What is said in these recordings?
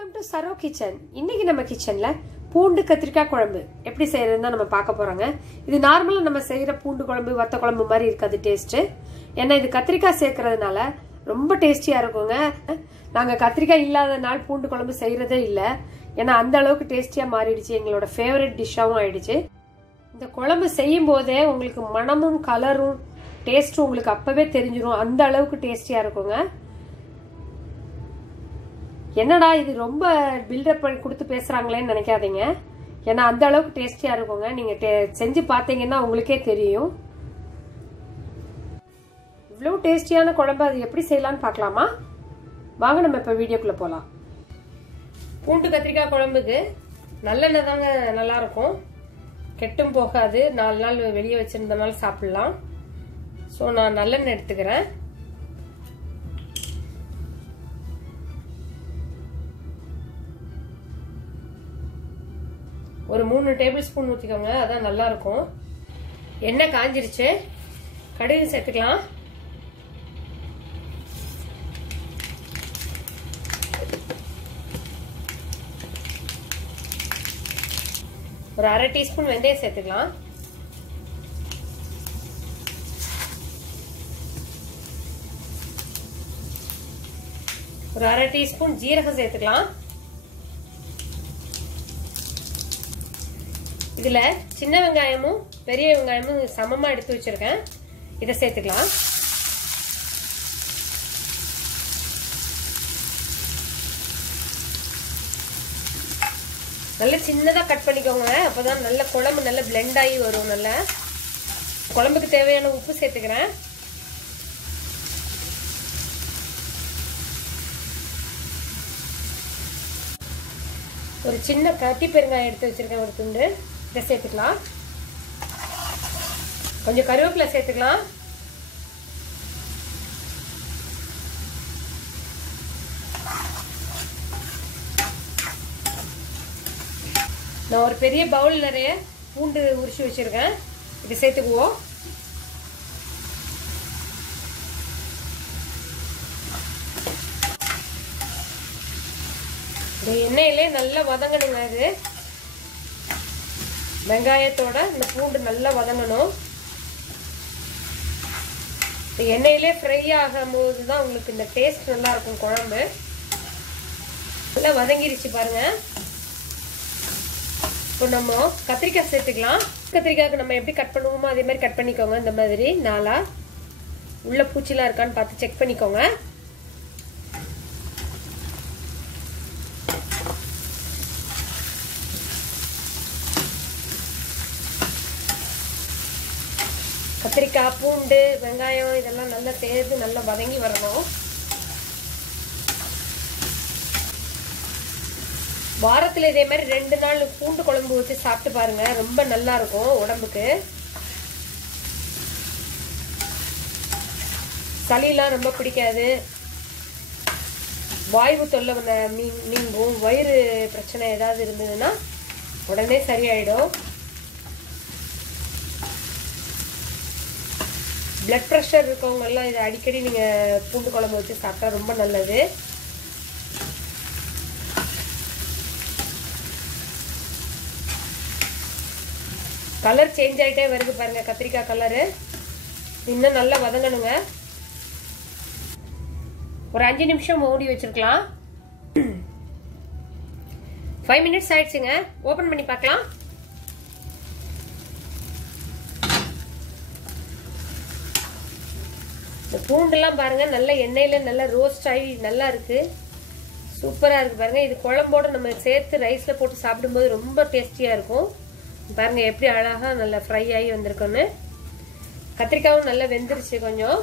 Welcome to Saro kitchen. இன்னைக்கு நம்ம கிச்சன்ல பூண்டு கத்திரிக்காய் குழம்பு எப்படி செய்யறதுன்னு நம்ம பார்க்க போறோங்க. இது நார்மலா நம்ம செய்யற பூண்டு குழம்பு வத்த குழம்பு மாதிரி இருக்காது டேஸ்ட். ஏன்னா இது கத்திரிக்காய் சேர்க்கறதுனால ரொம்ப டேஸ்டியா இருக்குங்க. நாங்க கத்திரிக்காய் இல்லாத நாள் பூண்டு குழம்பு செய்யறதே இல்லை. ஏன்னா அந்த அளவுக்கு டேஸ்டியா மாறிடுச்சு, எங்களோட ஃபேவரட் டிஷ்ஷாவும் ஆயிடுச்சு. இந்த குழம்பு செய்யும் போதே உங்களுக்கு மனமும் கலரும் டேஸ்டும் உங்களுக்கு அப்பவே தெரிஞ்சிடும். அந்த அளவுக்கு டேஸ்டியா இருக்குங்க. என்னடா இது ரொம்ப பில்டப் பண்ணி கொடுத்து பேசுறாங்களேன்னு நினைக்காதீங்க. ஏன்னா அந்த அளவுக்கு டேஸ்டியா இருக்குங்க. நீங்க செஞ்சு பார்த்தீங்கன்னா உங்களுக்கே தெரியும். இவ்வளவு டேஸ்டியான குழம்பு அது எப்படி செய்யலாம்னு பார்க்கலாமா? வாங்க நம்ம இப்ப வீடியோக்குள்ள போலாம். பூண்டு கத்திரிக்காய் குழம்புக்கு நல்லெண்ணெய் தாங்க நல்லா இருக்கும், கெட்டும் போகாது. 4 நாள் வெளியே வச்சிருந்தனால சாப்பிடலாம். ஸோ நான் நல்லெண்ணெய் எடுத்துக்கிறேன். ஒரு 3 டேபிள் ஸ்பூன் ஊற்றிக்கோங்க, அதான் நல்லா இருக்கும். எண்ணெய் காஞ்சிருச்சு, கடுகு சேர்த்துக்கலாம். ஒரு 1/2 டீஸ்பூன் வெந்தயம் சேர்த்துக்கலாம். ஒரு 1/2 டீஸ்பூன் ஜீரகம் சேர்த்துக்கலாம். இதுல சின்ன வெங்காயமும் பெரிய வெங்காயமும் சமமா எடுத்து வச்சிருக்கேன், இதை சேர்த்துக்கலாம். நல்ல சின்னதா கட் பண்ணிக்கோங்க, அப்பதான் நல்ல குழம்பு நல்ல பிளெண்ட் ஆகி வரும். நல்ல குழம்புக்கு தேவையான உப்பு சேர்த்துக்கிறேன். ஒரு சின்ன கட்டி பெருங்காயம் எடுத்து வச்சிருக்கேன், ஒரு துண்டு, இதை சேர்த்துக்கலாம். கொஞ்சம் கருவேப்பிலை சேர்த்துக்கலாம். நான் ஒரு பெரிய பவுல் நிறைய பூண்டு உரிச்சு வச்சிருக்கேன், இதை சேர்த்துக்குவோம். இந்த எண்ணெயிலே நல்லா வதங்கணுங்க. இது வெங்காயத்தோட இந்த பூண்டு நல்லா வதங்கணும். இந்த எண்ணெயிலே ஃப்ரை ஆகும் போதுதான் உங்களுக்கு இந்த டேஸ்ட் நல்லா இருக்கும். குழம்பு நல்லா வதங்கிருச்சு பாருங்க. இப்போ நம்ம கத்திரிக்காய் சேர்த்துக்கலாம். கத்திரிக்காய்க்கு நம்ம எப்படி கட் பண்ணுவோமோ அதே மாதிரி கட் பண்ணிக்கோங்க. இந்த மாதிரி நாளா உள்ள பூச்சிலாம் இருக்கான்னு பார்த்து செக் பண்ணிக்கோங்க. கத்திரிக்காய் பூண்டு வெங்காயம் இதெல்லாம் நல்லா தேர்ந்து நல்லா வதங்கி வரணும். வாரத்தில் இதே மாதிரி 2 நாள் பூண்டு குழம்பு வச்சு சாப்பிட்டு பாருங்க, ரொம்ப நல்லா இருக்கும் உடம்புக்கு. சளியெல்லாம் ரொம்ப பிடிக்காது, வாய்வு தொல்லை நீங்கும், வயிறு பிரச்சனை ஏதாவது இருந்ததுன்னா உடனே சரியாயிடும். பிளட் ப்ரெஷர் இருக்கவங்க எல்லாம் இதை அடிக்கடி நீங்க பூண்டு குழம்பு வச்சு சாப்பிட்டா ரொம்ப நல்லது. கலர் சேஞ்ச் ஆகிட்டே வருது பாருங்க, கத்திரிக்காய் கலரு. இன்னும் நல்லா வதங்கணுங்க. ஒரு 5 நிமிஷம் மூடி வச்சிருக்கலாம். 5 மினிட்ஸ் ஆயிடுச்சுங்க. ஓபன் பண்ணி பார்க்கலாம். இந்த பூண்டுலாம் பாருங்க நல்ல எண்ணெயில நல்லா ரோஸ்ட் ஆகி நல்லா இருக்கு, சூப்பரா இருக்கு பாருங்க. இது குழம்போட நம்ம சேர்த்து ரைஸ்ல போட்டு சாப்பிடும்போது ரொம்ப டேஸ்டியா இருக்கும். பாருங்க எப்படி அழகா நல்லா ஃப்ரை ஆகி வந்திருக்குன்னு. கத்திரிக்காயும் நல்லா வெந்துருச்சு கொஞ்சம்.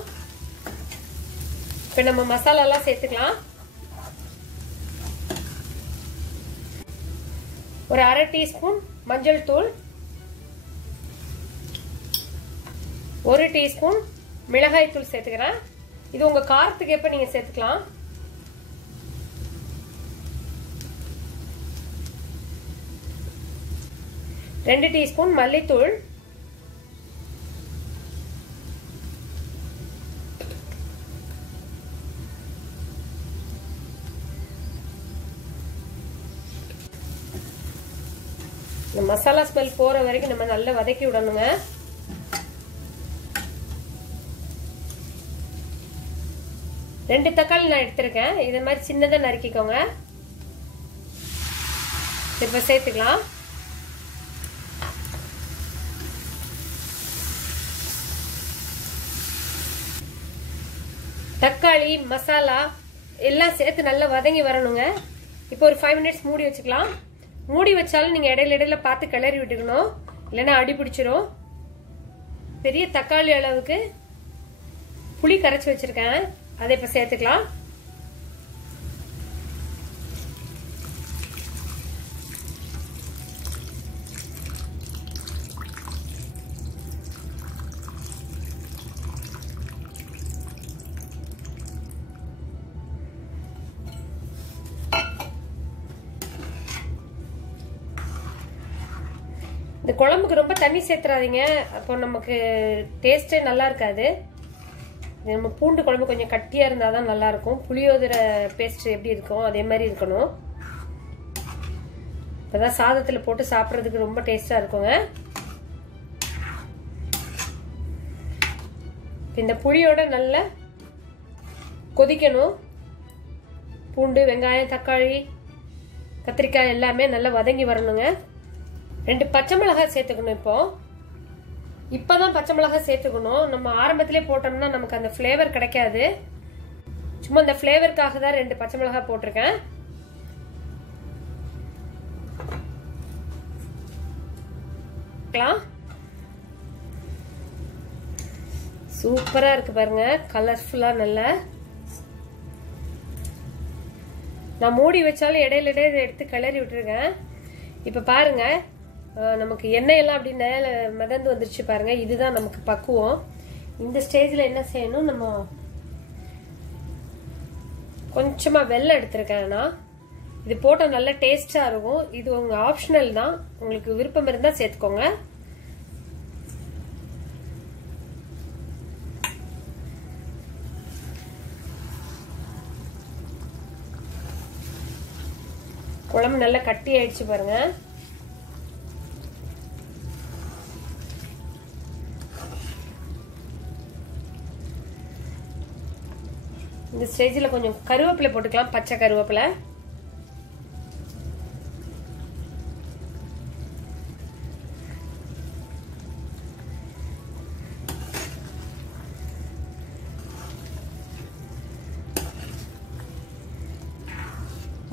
இப்ப நம்ம மசாலாலாம் சேர்த்துக்கலாம். ஒரு 1/2 டீஸ்பூன் மஞ்சள் தூள், 1 டீஸ்பூன் மிளகாய் தூள் சேர்த்துக்கிறேன். இது உங்க காரத்துக்கு எப்ப நீங்க சேர்த்துக்கலாம். ரெண்டு டீஸ்பூன் மல்லித்தூள், இந்த மசாலா ஸ்மெல் போற வரைக்கும் நம்ம நல்லா வதக்கி விடணுங்க. ரெண்டு தக்காளி நான் எடுத்திருக்கேன். இத மாதிரி சின்னதா நறுக்கிக்கோங்க. இப்ப சேர்த்துக்கலாம். தக்காளி மசாலா எல்லாம் சேர்த்து நல்லா வதங்கி வரணுங்க. இப்போ ஒரு 5 minutes மூடி வச்சுக்கலாம். மூடி வச்சாலும் நீங்க இடையில பார்த்து கிளறி விட்டுக்கணும், இல்லைன்னா அடி பிடிச்சிரும். பெரிய தக்காளி அளவுக்கு புளி கரைச்சி வச்சிருக்கேன், அதை இப்ப சேர்த்துக்கலாம். இந்த குழம்புக்கு ரொம்ப தண்ணி சேர்த்துறாதீங்க, அப்போ நமக்கு டேஸ்டே நல்லா இருக்காது. நம்ம பூண்டு குழம்பு கொஞ்சம் கட்டியா இருந்தாதான் நல்லா இருக்கும். புளியோதரை பேஸ்ட் எப்படி இருக்கும் அதே மாதிரி இருக்கணும். இப்பதான் சாதத்துல போட்டு சாப்பிட்றதுக்கு ரொம்ப டேஸ்டா இருக்குங்க. இந்த புளியோட நல்லா கொதிக்கணும். பூண்டு வெங்காயம் தக்காளி கத்திரிக்காய் எல்லாமே நல்லா வதங்கி வரணுங்க. 2 பச்சை மிளகாய் சேர்த்துக்கணும். இப்பதான் பச்சை மிளகாய் சேர்த்துக்கணும். நம்ம ஆரம்பத்திலே போட்டோம்னா நமக்கு அந்த ஃபிளேவர் கிடைக்காது. சும்மா அந்த ஃபிளேவருக்காக தான் 2 பச்சை மிளகாய் போட்டிருக்கேன். சூப்பரா இருக்கு பாருங்க, கலர்ஃபுல்லா நல்ல. நான் மூடி வச்சாலும் இடையில எடுத்து கிளறி விட்டுருக்கேன். இப்ப பாருங்க நமக்கு எண்ணெய் எல்லாம் அப்படி மிதந்து வந்துருச்சு பாருங்க. இதுதான் நமக்கு பக்குவம். இந்த ஸ்டேஜ்ல என்ன செய்யணும், நம்ம கொஞ்சமா வெல்லம் எடுத்திருக்கேன். நான் இது போட்ட நல்ல டேஸ்டா இருக்கும். இது உங்க ஆப்ஷனல் தான், உங்களுக்கு விருப்பம் இருந்தா சேர்த்துக்கோங்க. குழம்பு நல்லா கட்டி ஆயிடுச்சு பாருங்க. இந்த ஸ்டேஜ்ல கொஞ்சம் கருவேப்பிலை போட்டுக்கலாம், பச்சை கருவேப்பிலை.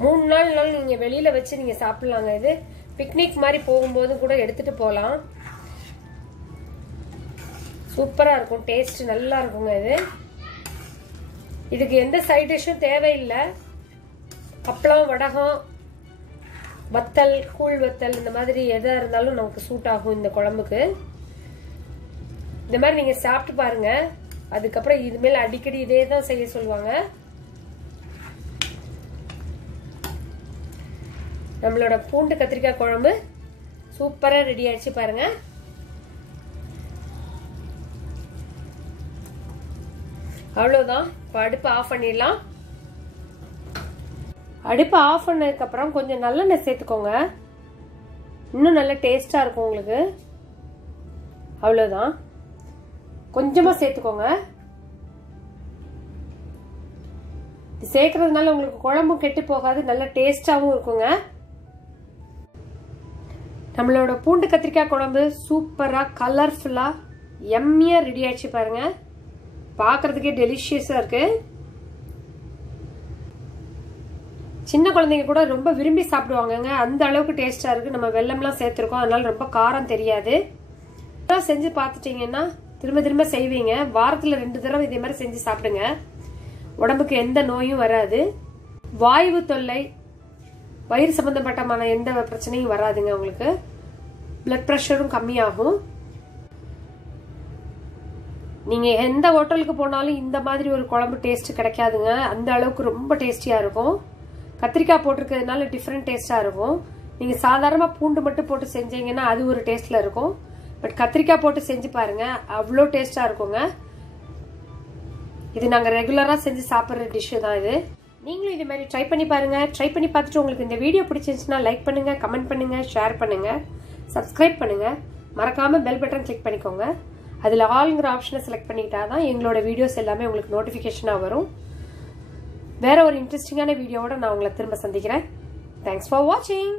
மூணு நாள் நீங்க வெளியில வச்சு நீங்க சாப்பிடலாங்க. இது பிக்னிக் மாதிரி போகும்போது கூட எடுத்துட்டு போகலாம். சூப்பரா இருக்கும், டேஸ்ட் நல்லா இருக்குங்க. இதுக்கு எந்த சைட் டிஷ்ஷும் தேவையில்லை. அப்பளம் வடகம் வத்தல் கூழ் வத்தல் இந்த மாதிரி எதா இருந்தாலும் நமக்கு சூட் ஆகும் இந்த குழம்புக்கு. இந்த மாதிரி நீங்க சாப்பிட்டு பாருங்க. அதுக்கப்புறம் இது மேல அடிக்கடி இதே தான் செய்ய சொல்லுவாங்க. நம்மளோட பூண்டு கத்திரிக்காய் குழம்பு சூப்பரா ரெடி ஆயிடுச்சு பாருங்க. அவ்வளவுதான். இப்போ அடுப்பு ஆஃப் பண்ணிடலாம். அடுப்பு ஆஃப் பண்ணதுக்கு அப்புறம் கொஞ்சம் நல்லெண்ணெய் சேர்த்துக்கோங்க, இன்னும் நல்ல டேஸ்டா இருக்கும் உங்களுக்கு. அவ்வளவுதான், கொஞ்சமா சேர்த்துக்கோங்க. சேர்க்கறதுனால உங்களுக்கு குழம்பும் கெட்டு போகாது, நல்ல டேஸ்டாவும் இருக்குங்க. நம்மளோட பூண்டு கத்திரிக்காய் குழம்பு சூப்பரா கலர்ஃபுல்லா எம்மியா ரெடி ஆயிடுச்சு பாருங்க. பாக்குறதுக்கே டெலிஷியஸா இருக்கு. சின்ன குழந்தைங்க கூட ரொம்ப விரும்பி சாப்பிடுவாங்க, அந்த அளவுக்கு டேஸ்டா இருக்கு. நம்ம வெல்லம்லாம் சேர்த்திருக்கோம், அதனால ரொம்ப காரம் தெரியாது. செஞ்சு பார்த்துட்டீங்கன்னா திரும்ப திரும்ப செய்வீங்க. வாரத்துல 2 தடவை இதே மாதிரி செஞ்சு சாப்பிடுங்க. உடம்புக்கு எந்த நோயும் வராது. வாயு தொல்லை வயிறு சம்பந்தப்பட்டமான எந்த பிரச்சனையும் வராதுங்க. உங்களுக்கு பிளட் பிரஷரும் கம்மியாகும். நீங்க எந்த ஹோட்டலுக்கு போனாலும் இந்த மாதிரி ஒரு குழம்பு டேஸ்ட் கிடைக்காதுங்க. அந்த அளவுக்கு ரொம்ப டேஸ்டியா இருக்கும். கத்திரிக்காய் போட்டிருக்கிறதுனால டிஃப்ரெண்ட் டேஸ்டா இருக்கும். நீங்க சாதாரணமா பூண்டு மட்டும் போட்டு செஞ்சீங்கன்னா அது ஒரு டேஸ்ட்ல இருக்கும். பட் கத்திரிக்காய் போட்டு செஞ்சு பாருங்க, அவ்வளோ டேஸ்டா இருக்குங்க. இது நாங்க ரெகுலரா செஞ்சு சாப்பிட்ற டிஷ் தான் இது. நீங்களும் இது மாதிரி ட்ரை பண்ணி பாருங்க. ட்ரை பண்ணி பார்த்துட்டு உங்களுக்கு இந்த வீடியோ பிடிச்சிருந்துச்சுன்னா லைக் பண்ணுங்க, கமெண்ட் பண்ணுங்க, ஷேர் பண்ணுங்க. சப்ஸ்கிரைப் பண்ணுங்க, மறக்காம பெல் பட்டன் கிளிக் பண்ணிக்கோங்க. அதில் ஆல்ங்கிற ஆப்ஷனை செலக்ட் பண்ணிக்கிட்டா தான் எங்களோட வீடியோஸ் எல்லாமே உங்களுக்கு நோட்டிஃபிகேஷனாக வரும். வேற ஒரு இன்ட்ரெஸ்டிங்கான வீடியோவோட நான் உங்களை திரும்ப சந்திக்கிறேன். தேங்க்ஸ் ஃபார் வாட்சிங்.